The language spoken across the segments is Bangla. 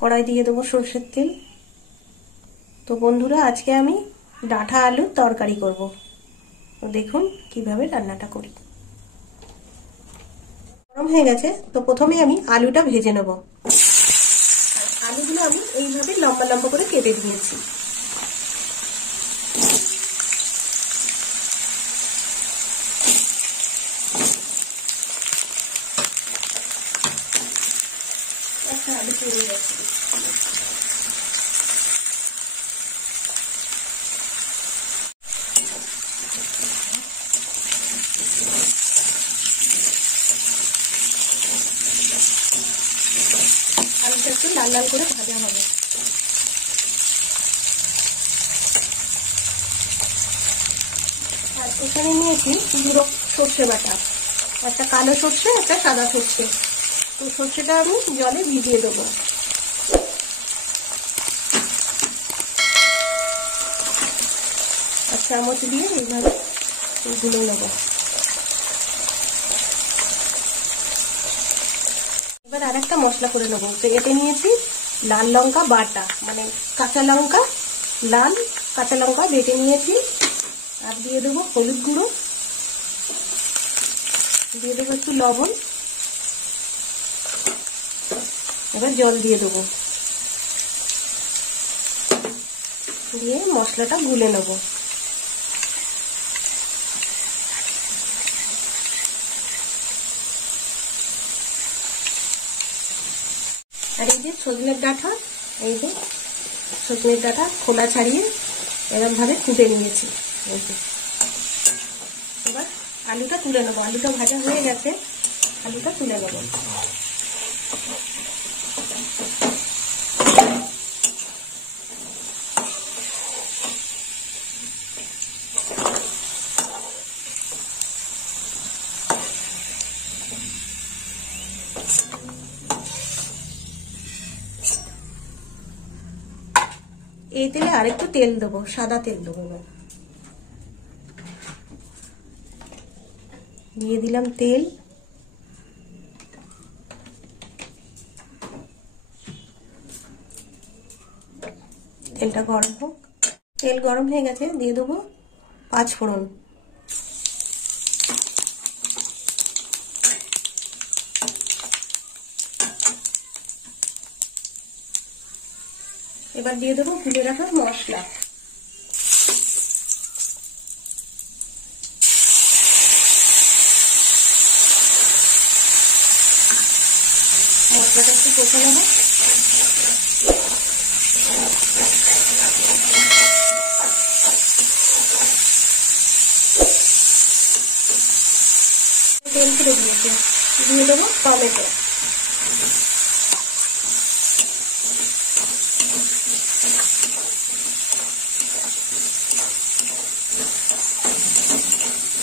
কড়াই দিয়ে দেবো সরষের তেল। তো বন্ধুরা, আজকে আমি ডাঁটা আলুর তরকারি করব। তো দেখুন কিভাবে রান্নাটা করি। গরম হয়ে গেছে, তো প্রথমে আমি আলুটা ভেজে নেব। আলুগুলো আমি এইভাবে লম্বা লম্বা করে কেটে দিয়েছি। একটা আলু কেটে যাচ্ছি। আলুটা একটু লাল লাল করে ভাজা হবে। আর এখানে নিয়েছি গুঁড়ো সর্ষে বাটা, একটা কালো সর্ষে, একটা সাদা সর্ষে। তো সর্ষেটা আমি জলে ভিজিয়ে দেবো। আর চামচ দিয়ে এইভাবে গুলে নেব। এবার আর একটা মশলা করে নেবো। তো এতে নিয়েছি লাল লঙ্কা বাটা, মানে কাঁচা লঙ্কা, লাল কাঁচা লঙ্কা বেটে নিয়েছি। আর দিয়ে দেবো হলুদ গুঁড়ো, দিয়ে দেবো একটু লবণ। এবার জল দিয়ে দেবো, দিয়ে মশলাটা গুলে নেব। আর এই যে সজনের ডাঁটা, এই যে সজনের ডাঁটা খোলা ছাড়িয়ে এরকম ভাবে কুটে নিয়েছি। এবার আলুটা তুলে নেবো। আলুটা ভাজা হয়ে গেছে, আলুটা তুলে নেবো। এই তেলে আরেকটু তেল দেবো, সাদা তেল দেবো। দিয়ে দিলাম তেল। তেলটা গরম হোক। তেল গরম হয়ে গেছে, দিয়ে দেবো 5 ফোড়ন। এবার দিয়ে দেবো গুলে রাখা মশলা। মশলাটা একটু কষে নেবো। তেল ছেড়ে দিয়েছে, দিয়ে দেবো টমেটো।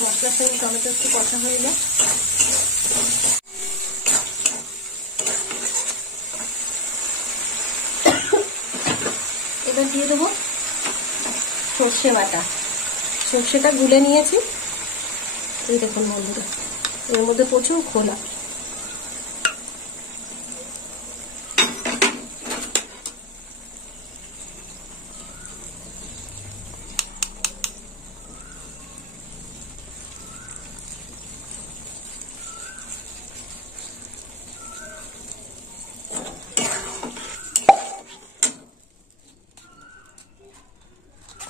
মশলার সঙ্গে টমেটো একটু কষা হয়ে যায়। এবার দিয়ে দেবো সর্ষে বাটা। সর্ষেটা গুলে নিয়েছি। এই দেখুন বন্ধুরা, এর মধ্যে প্রচুর খোলা।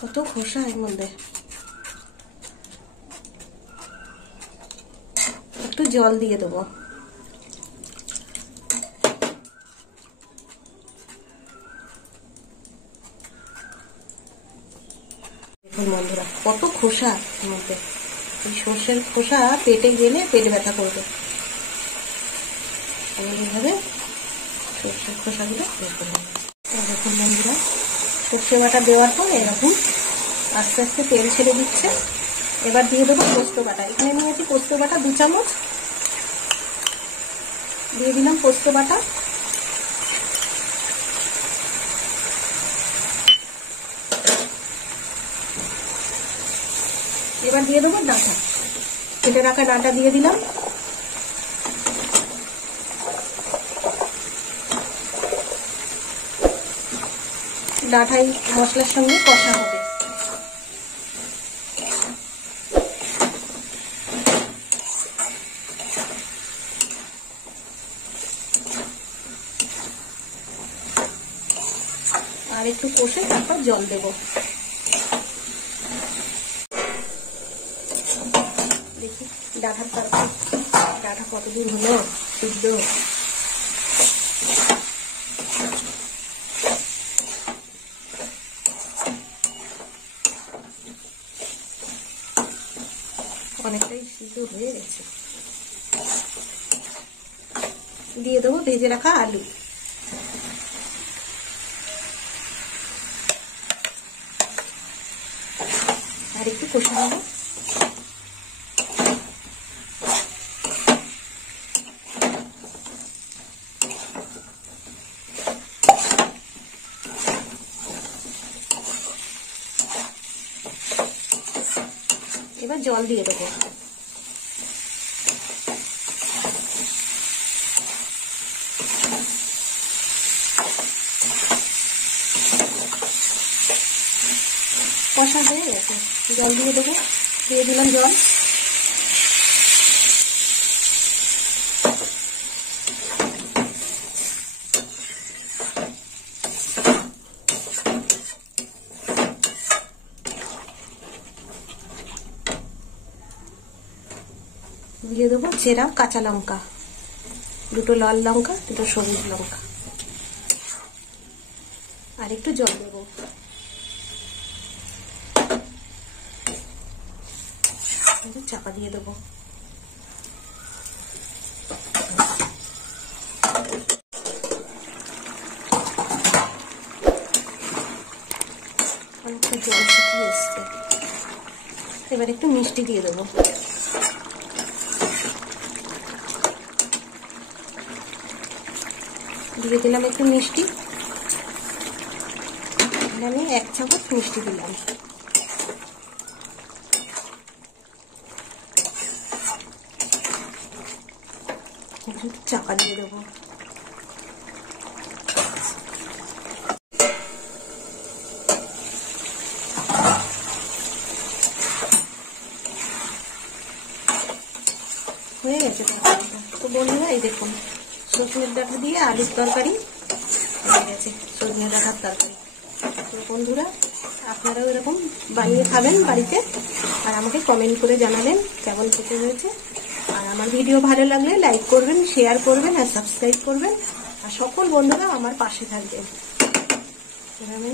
কত খোসা এর মধ্যে। একটু জল দিয়ে দেবো। দেখুন বন্ধুরা, কত খোসা এর মধ্যে। এই সর্ষের খোসা পেটে গেলে পেট ব্যথা করবে। এইভাবে সর্ষের খোসাগুলো বের করে নেব। দেখুন বন্ধুরা, সর্ষে বাটা দেওয়ার পর এরকম আস্তে আস্তে তেল ছেড়ে দিচ্ছে। এবার দিয়ে দেবো পোস্ত বাটা। এখানে নিয়েছি পোস্ত বাটা 2 চামচ। দিয়ে দিলাম পোস্ত বাটা। এবার দিয়ে দেবো ডাঁটা, কেটে রাখা ডাঁটা দিয়ে দিলাম। ডাঁটাই মশলার সঙ্গে কষা হবে। আর একটু কষে তারপর জল দেব। দেখি ডাঁটার তরকারি, ডাঁটা কতদিন হলো সিদ্ধ। অনেকটাই সিদ্ধ হয়ে গেছে। দিয়ে দেবো ভেজে রাখা আলু। আর একটু কষে নেব। এবার জল দিয়ে দেবো। কষা হয়ে গেছে, জল দিয়ে দেবো। দিয়ে দিলাম জল। দিয়ে দেবো চেরা কাঁচা লঙ্কা, দুটো লাল লঙ্কা, দুটো সবুজ লঙ্কা। আর একটু জল দেবো। চাপা দিয়ে দেবো। অনেকটা জল শুকিয়ে এসছে। এবার একটু মিষ্টি দিয়ে দেবো। দিয়ে দিলাম একটু মিষ্টি। আমি 1 চামচ মিষ্টি দিলাম। চাপা দিয়ে দেবো। হয়ে গেছে তরকারিটা। তো বন্ধুরা এই দেখুন, সজনের ডাঁটা দিয়ে আলুর তরকারি হয়ে গেছে, সজনের ডাঁটার তরকারি। তো বন্ধুরা আপনারাও এরকম বানিয়ে খাবেন বাড়িতে, আর আমাকে কমেন্ট করে জানাবেন কেমন খেতে হয়েছে। আর আমার ভিডিও ভালো লাগলে লাইক করবেন, শেয়ার করবেন আর সাবস্ক্রাইব করবেন। আর সকল বন্ধুরা আমার পাশে থাকবেন। আমি